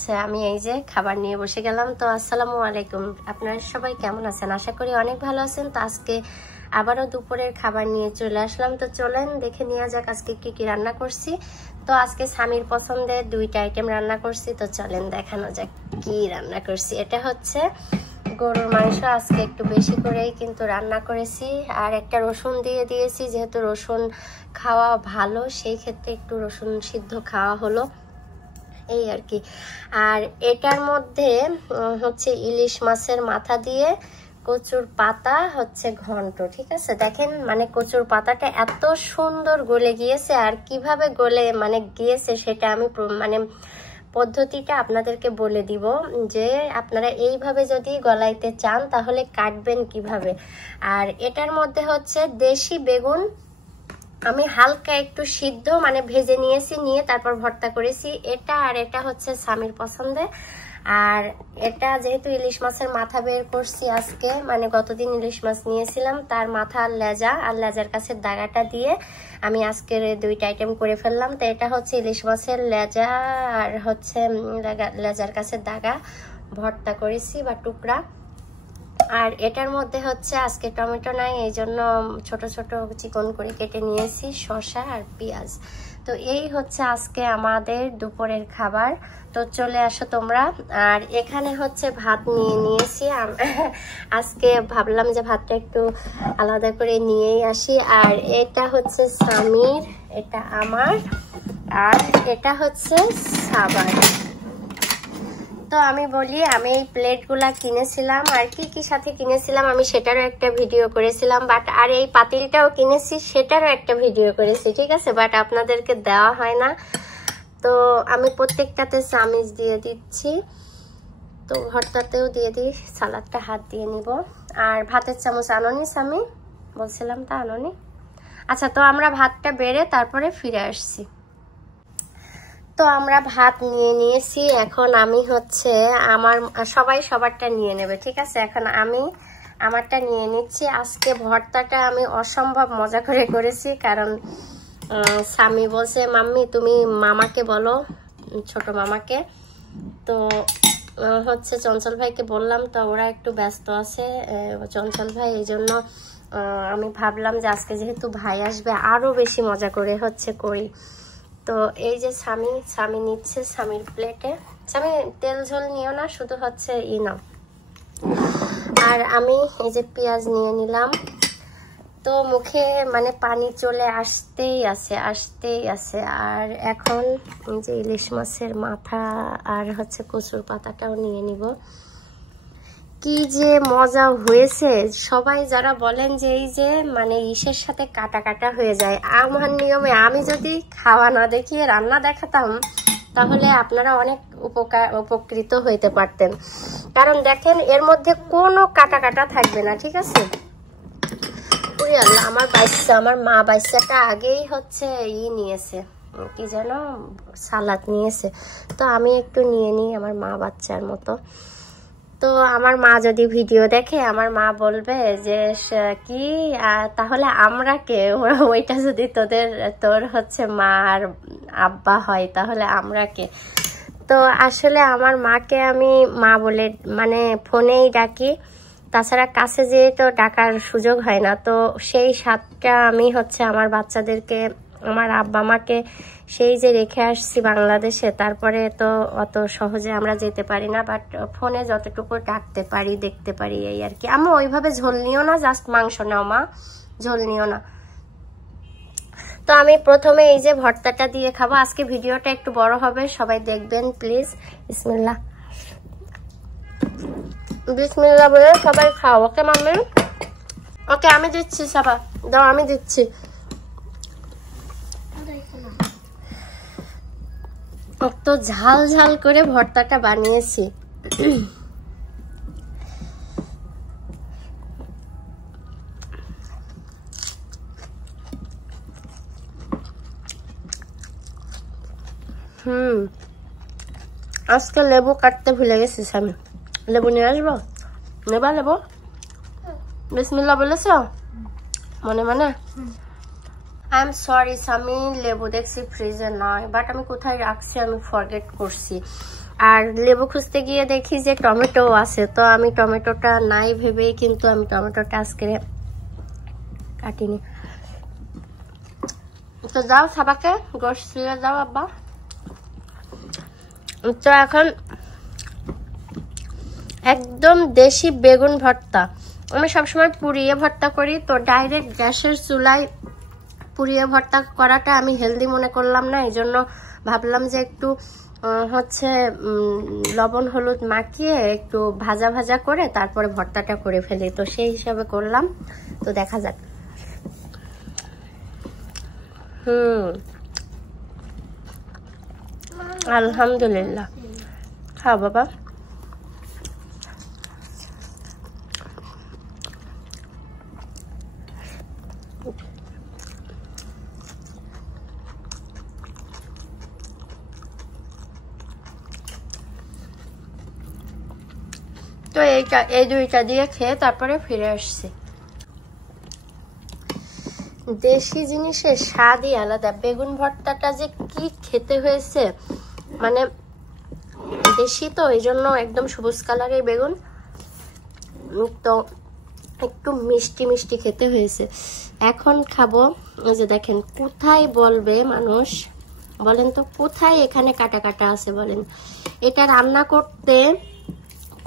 হচ্ছে আমি এই যে খাবার নিয়ে বসে গেলাম। তো আসসালামু আলাইকুম, আপনারা সবাই কেমন আছেন? আশা করি অনেক ভালো আছেন। তো আজকে আবারও দুপুরের খাবার নিয়ে চলে আসলাম। তো চলেন দেখে নেওয়া যাক আজকে কি কি রান্না করছি। তো আজকে স্বামীর পছন্দের দুইটা আইটেম রান্না করছি। তো চলেন দেখানো যাক কি রান্না করছি। এটা হচ্ছে গরুর মাংস, আজকে একটু বেশি করেই কিন্তু রান্না করেছি। আর একটা রসুন দিয়ে দিয়েছি, যেহেতু রসুন খাওয়া ভালো সেই ক্ষেত্রে একটু রসুন সিদ্ধ খাওয়া হলো, এই আর কি। আর এটার মধ্যে হচ্ছে ইলিশ মাছের মাথা দিয়ে কচুর পাতা হচ্ছে ঘন্ট, ঠিক আছে। দেখেন মানে কচুর পাতাটা এত সুন্দর গলে গিয়েছে, আর কিভাবে গলে মানে গিয়েছে সেটা আমি মানে পদ্ধতিটা আপনাদেরকে বলে দিব, যে আপনারা এইভাবে যদি গলাইতে চান তাহলে কাটবেন কিভাবে। আর এটার মধ্যে হচ্ছে দেশি বেগুন আমি হালকা একটু সিদ্ধ মানে ভেজে নিয়েছি, নিয়ে তারপর ভর্তা করেছি এটা। আর এটা হচ্ছে স্বামীর পছন্দে। আর এটা যেহেতু ইলিশ মাছের মাথা বের করছি আজকে, মানে গতদিন ইলিশ মাছ নিয়েছিলাম তার মাথা আর লেজা, আর লেজার কাছে দাগাটা দিয়ে আমি আজকের দুইটা আইটেম করে ফেললাম। তো এটা হচ্ছে ইলিশ মাছের লেজা আর হচ্ছে লেজার কাছে দাগা ভর্তা করেছি বা টুকরা। আর এটার মধ্যে হচ্ছে আজকে টমেটো নাই, এই জন্য ছোট ছোট চিকন করে কেটে নিয়েছি শসা আর পেঁয়াজ। তো এই হচ্ছে আজকে আমাদের দুপুরের খাবার। তো চলে আসো তোমরা। আর এখানে হচ্ছে ভাত নিয়ে নিয়েছি, আজকে ভাবলাম যে ভাতটা একটু আলাদা করে নিয়েই আসি। আর এটা হচ্ছে স্বামীর, এটা আমার, আর এটা হচ্ছে সাবার। তো আমি বলি, আমি এই প্লেটগুলা কিনেছিলাম, আর কি কি সাথে কিনেছিলাম আমি সেটারও একটা ভিডিও করেছিলাম, বাট আর এই পাতিলটাও কিনেছি সেটারও একটা ভিডিও করেছি, ঠিক আছে, বাট আপনাদেরকে দেওয়া হয় না। তো আমি প্রত্যেকটাতে চামিচ দিয়ে দিচ্ছি, তো ভর্তাতেও দিয়ে দিই, সালাদটা হাত দিয়ে নিব। আর ভাতের চামচ আনোনি স্বামী? বলছিলাম তা আনোনি। আচ্ছা, তো আমরা ভাতটা বেড়ে তারপরে ফিরে আসছি। তো আমরা ভাত নিয়ে নিয়েছি, এখন আমি হচ্ছে আমার সবাই সবারটা নিয়ে নেবে, ঠিক আছে। এখন আমি আমারটা নিয়ে নিচ্ছি। আজকে ভর্তাটা আমি অসম্ভব মজা করে করেছি, কারণ স্বামী বলছে মাম্মি তুমি মামাকে বলো, ছোট মামাকে। তো হচ্ছে চঞ্চল ভাইকে বললাম, তো ওরা একটু ব্যস্ত আছে চঞ্চল ভাই, এই জন্য আমি ভাবলাম যে আজকে যেহেতু ভাই আসবে আরো বেশি মজা করে হচ্ছে করি। তো এই যে স্বামী নিচ্ছে স্বামীর প্লেটে। স্বামী তেল ঝোল নিও না, শুধু হচ্ছে নাও। আর আমি এই যে পেঁয়াজ নিয়ে নিলাম। তো মুখে মানে পানি চলে আসতেই আছে। আর এখন এই যে ইলিশ মাছের মাথা আর হচ্ছে কচুর পাতাটাও নিয়ে নিব। কি যে মজা হয়েছে, সবাই যারা বলেন যে এই যে মানে ইসের সাথে কাটা কাটা হয়ে যায়, আমার নিয়মে আমি যদি খাওয়া না দেখিয়ে রান্না দেখাতাম তাহলে আপনারা অনেক উপকৃত হইতে পারতেন। কারণ দেখেন এর মধ্যে কোনো কাটা কাটা থাকবে না, ঠিক আছে। ওরে আল্লাহ, আমার মা বাচ্চাটা আগেই হচ্ছে নিয়েছে, কি যেন সালাদ নিয়েছে। তো আমি একটু নিয়ে নিই আমার মা বাচ্চার মতো। তো আমার মা যদি ভিডিও দেখে, আমার মা বলবে যে কি তাহলে আমরা কে, ওইটা যদি তোর হচ্ছে মা আর আব্বা হয় তাহলে আমরা কে। তো আসলে আমার মাকে আমি মা বলে মানে ফোনেই ডাকি, তাছাড়া কাছে যেয়ে তো ডাকার সুযোগ হয় না। তো সেই স্বাদটা আমি হচ্ছে আমার বাচ্চাদেরকে, আমার আব্বা মাকে সেই যে রেখে আসছি বাংলাদেশে, তারপরে তো অত সহজে আমরা যেতে পারি না, বাট ফোনে যতটুকু ডাকতে পারি দেখতে পারি, এই আর কি। আমি ওইভাবে ঝোল নিও না, জাস্ট মাংস নাও মা, ঝোল নিও না। তো আমি প্রথমে এই যে ভর্তাটা দিয়ে খাবো। আজকে ভিডিওটা একটু বড় হবে, সবাই দেখবেন প্লিজ। বিসমিল্লাহ বিসমিল্লাহ বলে সবাই খাও, ওকে মাম্মি? ওকে আমি দিচ্ছি, সাবা দাও, আমি দিচ্ছি। কত ঝাল ঝাল করে ভর্তাটা বানিয়েছি। আজকে লেবু কাটতে ভুলে গেছি আমি। লেবু নিয়ে আসবো? নেবা লেবু? বিসমিল্লাহ বলেছ মনে মনে? আই এম সরি স্বামী, লেবু দেখছি ফ্রিজে নয়, বাট আমি কোথায় রাখছি আমি ফরগেট করছি। আর লেবু খুঁজতে গিয়ে দেখি যে টমেটো আছে, তো আমি টমেটোটা নাই ভেবেই কিন্তু আমি টমেটোটা আজকে কাটিনি। তো যাও সাবাকে গোশ ছিলে যাও আব্বা। তো এখন একদম দেশি বেগুন ভর্তা। আমি সবসময় পুড়িয়ে ভর্তা করি, তো ডাইরেক্ট গ্যাসের চুলায় পুড়িয়ে ভর্তা করাটা আমি হেলদি মনে করলাম না, এই জন্য ভাবলাম যে একটু হচ্ছে লবণ হলুদ মাখিয়ে একটু ভাজা ভাজা করে তারপরে ভর্তাটা করে ফেলি, তো সেই হিসাবে করলাম। তো দেখা যাক। আলহামদুলিল্লাহ। খাও বাবা। তো এই দুইটা দিয়ে খেয়ে তারপরে ফিরে আসছি। দেশি জিনিসের স্বাদই আলাদা। বেগুন ভর্তাটা যে কি খেতে হয়েছে, মানে দেশি তো এই জন্য একদম সবুজ কালারের বেগুন, তো একটু মিষ্টি মিষ্টি খেতে হয়েছে। এখন খাবো। এই যে দেখেন, কোথায় বলবে মানুষ, বলেন তো কোথায় এখানে কাটা কাটা আছে বলেন। এটা রান্না করতে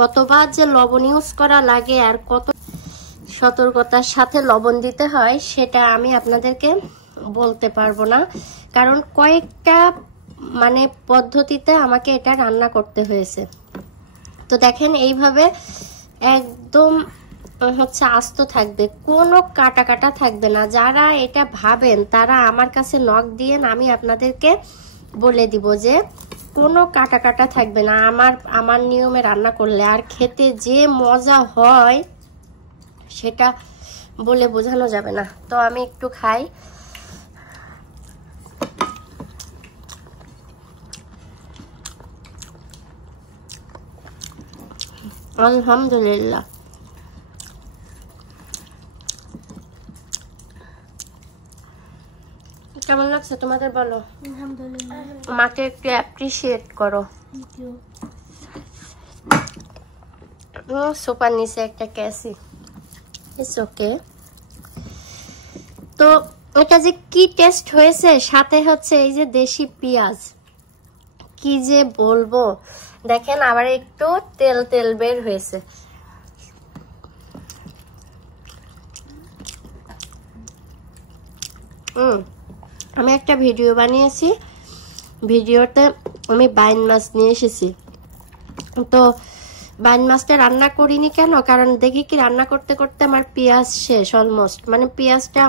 কতবার যে লবণ ইউজ করা লাগে আর কত সতর্কতার সাথে লবণ দিতে হয় সেটা আমি আপনাদেরকে বলতে পারবো না, কারণ কয়েকটা মানে পদ্ধতিতে আমাকে এটা রান্না করতে হয়েছে। তো দেখেন এইভাবে একদম হচ্ছে আস্ত থাকবে, কোনো কাটা কাটা থাকবে না। যারা এটা ভাবেন তারা আমার কাছে নক দিয়ে আমি আপনাদেরকে বলে দিব যে কোনো কাটা কাটা থাকবে না আমার নিয়মে রান্না করলে। আর খেতে যে মজা হয় সেটা বলে বোঝানো যাবে না। তো আমি একটু খাই। আলহামদুলিল্লাহ। কেমন লাগছে তোমাদের বলো? আলহামদুলিল্লাহ। মাকে একটু অ্যাপ্রিশিয়েট করো। সুপার নিচে একটা ক্যাসি, ইটস ওকে। তো এটা যে কি টেস্ট হয়েছে, সাথে হচ্ছে এই যে দেশি পেঁয়াজ, কি যে বলবো। দেখেন আবার একটু তেল তেল বের হয়েছে। আমি একটা ভিডিও বানিয়েছি, ভিডিওতে আমি বাইন মাছ নিয়ে এসেছি। তো বাইন মাছটা রান্না করিনি কেন, কারণ দেখি কি রান্না করতে করতে আমার পেঁয়াজ শেষ অলমোস্ট, মানে পেঁয়াজটা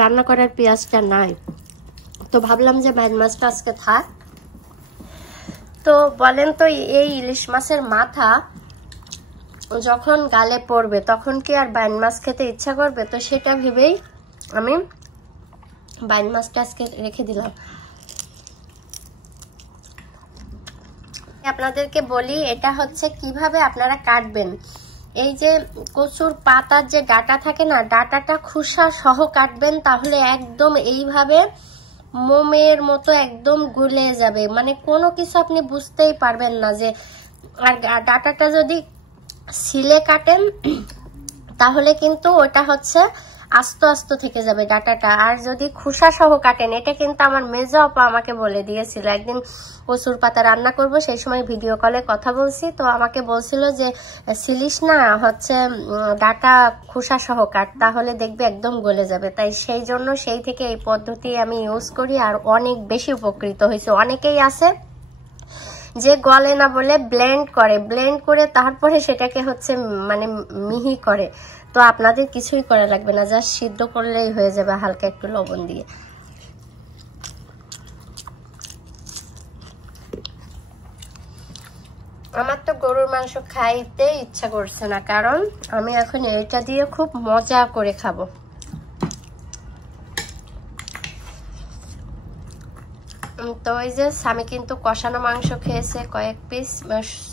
রান্না করার পেঁয়াজটা নাই। তো ভাবলাম যে বাইন মাছটা আজকে থাক। তো বলেন তো এই ইলিশ মাছের মাথা যখন গালে পড়বে তখন কি আর বাইন মাছ খেতে ইচ্ছা করবে? তো সেটা ভেবেই আমি বাইন মাছটা আজকে রেখে দিলাম। আপনাদেরকে বলি এটা হচ্ছে কিভাবে আপনারা কাটবেন। এই যে কচুর পাতার যে ডাটা থাকে না, ডাটাটা খোসা সহ কাটবেন, তাহলে একদম এইভাবে মোমের মতো একদম গলে যাবে, মানে কোনো কিছু আপনি বুঝতেই পারবেন না যে। আর ডাটাটা যদি ছিলে কাটেন তাহলে কিন্তু ওটা হচ্ছে আস্ত আস্ত থেকে যাবে ডাটাটা। আর যদি খোসা সহ কাটেন, এটা কিন্তু আমার মেজো আপা আমাকে বলে দিয়েছিল, একদিন কচুর পাতা রান্না করব, সেই সময় ভিডিও কলে কথা বলছি, তো আমাকে বলছিল যে ছিলিস না হচ্ছে ডাটা খোসা সহ কাট, তাহলে দেখবে একদম গলে যাবে। তাই সেই জন্য সেই থেকে এই পদ্ধতি আমি ইউজ করি আর অনেক বেশি উপকৃত হয়েছে। অনেকেই আছে যে গলে না বলে ব্লেন্ড করে তারপরে সেটাকে হচ্ছে মানে মিহি করে। তো আপনাদের কিছুই করা লাগবে না, জাস্ট সিদ্ধ করলেই হয়ে যাবে হালকা একটু লবণ দিয়ে। আমার তো গরুর মাংস খাইতে ইচ্ছা করছে না, কারণ আমি এখন এটা দিয়ে খুব মজা করে খাবো। তো ওই যে স্বামী কিন্তু কষানো মাংস খেয়েছে কয়েক পিস,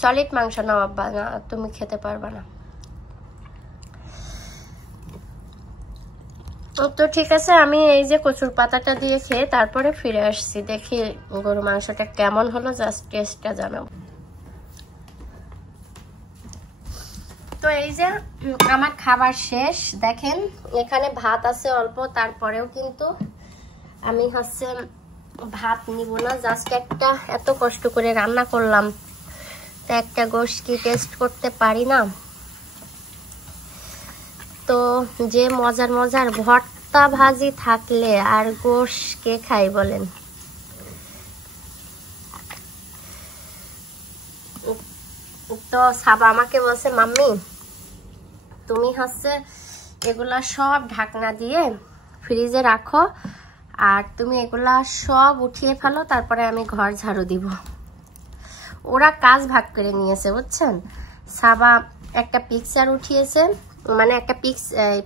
সলিড মাংস না বাবা, না তুমি খেতে পারবা না। তো ঠিক আছে, আমি এই যে কচুর পাতাটা দিয়ে খেয়ে তারপরে ফিরে আসছি, দেখি গরু মাংসটা কেমন হলো, জাস্ট টেস্টটা জানাবো। তো এই যে আমার খাবার শেষ। দেখেন এখানে ভাত আছে অল্প, তারপরেও কিন্তু আমি হচ্ছে ভাত নিব না, জাস্ট একটা এত কষ্ট করে রান্না করলাম তো একটা গোশ কি টেস্ট করতে পারি না? তো যে মজার মজার ভর্তা ভাজি থাকলে আর গোশ কে খাই বলেন? তো সাবা আমাকে বলছে, মাম্মি তুমি হচ্ছে এগুলা সব ঢাকনা দিয়ে ফ্রিজে রাখো, আর তুমি এগুলা সব উঠিয়ে ফেলো, তারপরে আমি ঘর ঝাড়ু দিব। ওরা কাজ ভাগ করে নিয়েছে বুঝছেন। সাবা একটা পিকচার উঠিয়েছে, মানে একটা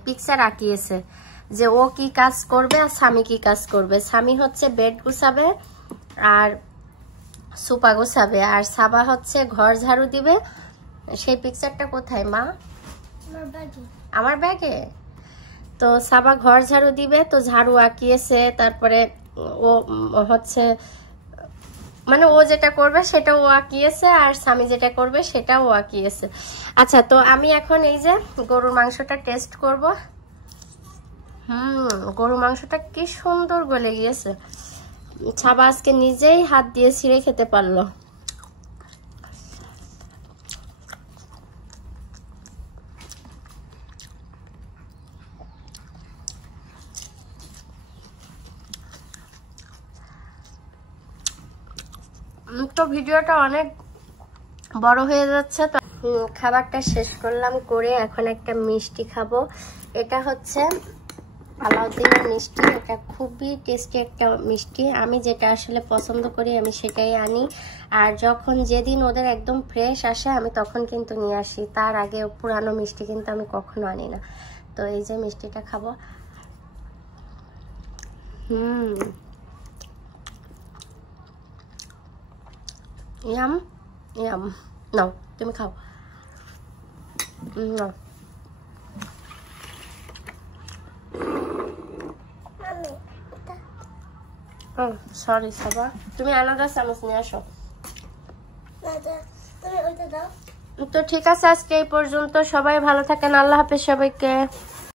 পিকচার আঁকিয়েছে যে ও কি কাজ করবে আর স্বামী কি কাজ করবে। স্বামী হচ্ছে বেড গুছাবে আর সোফা গোছাবে, আর সাবা হচ্ছে ঘর ঝাড়ু দিবে। সেই পিকচারটা কোথায় মা? আমার ব্যাগে। তো সাবা ঘর ঝাড়ু দিবে, তো ঝাড়ু আঁকিয়েছে, তারপরে ও হচ্ছে মানে ও যেটা করবে সেটা ও আঁকিয়েছে, আর স্বামী যেটা করবে সেটা ও আঁকিয়েছে। আচ্ছা, তো আমি এখন এই যে গরুর মাংসটা টেস্ট করব। গরুর মাংসটা কি সুন্দর গলে গিয়েছে। সাবা আজকে নিজেই হাত দিয়ে ছিঁড়ে খেতে পারলো। তো ভিডিওটা অনেক বড় হয়ে যাচ্ছে, তো খাবারটা শেষ করলাম, করে এখন একটা মিষ্টি খাবো। এটা হচ্ছে আলাউদ্দিনের মিষ্টি। এটা খুবই টেস্টি একটা মিষ্টি। আমি যেটা আসলে পছন্দ করি আমি সেটাই আনি, আর যখন যেদিন ওদের একদম ফ্রেশ আসে আমি তখন কিন্তু নিয়ে আসি। তার আগে পুরানো মিষ্টি কিন্তু আমি কখনো আনি না। তো এই যে মিষ্টিটা খাবো। Yam yam. নাও তুমি খাও। নাও। সরি সাবা, তুমি আলাদা চামচ নিয়ে আসো। তো ঠিক আছে, আজকে এই পর্যন্ত। সবাই ভালো থাকেন। আল্লাহ হাফেজ সবাইকে।